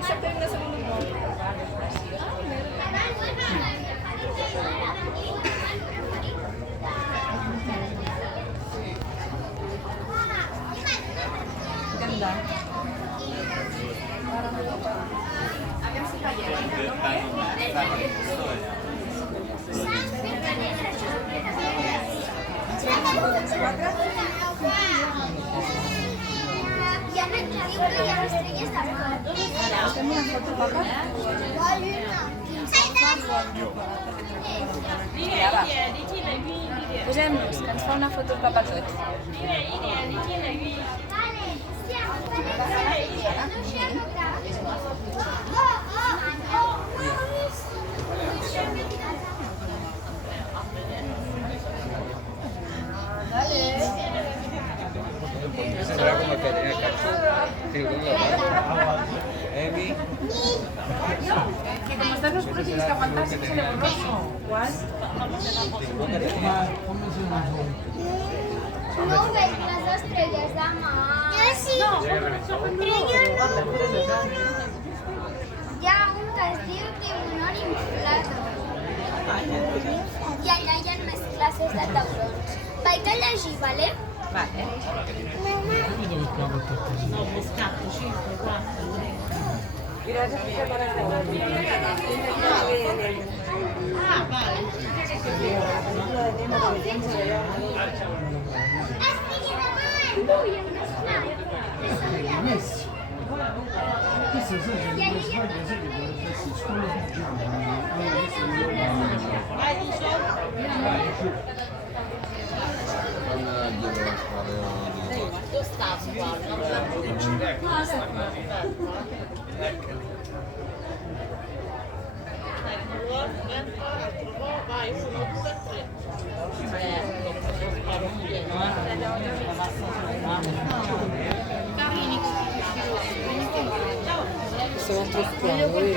Except yung nasa ulo mo. Ganda. Parang agam si Kaya. Kami ang foto pa ba? J'aime, quand on fait une photo de papa tout. Será como que tenía cacho. Emi. Que como están los puros tienes que aguantar si sale borroso. ¿Cuál? No ves las estrellas de mar. Yo sí. Pero yo no. Ya un castillo tiburón inflado. I allà hi ha més classes de taurons. Vaig a llegir, vale? Vale. Sono truccati.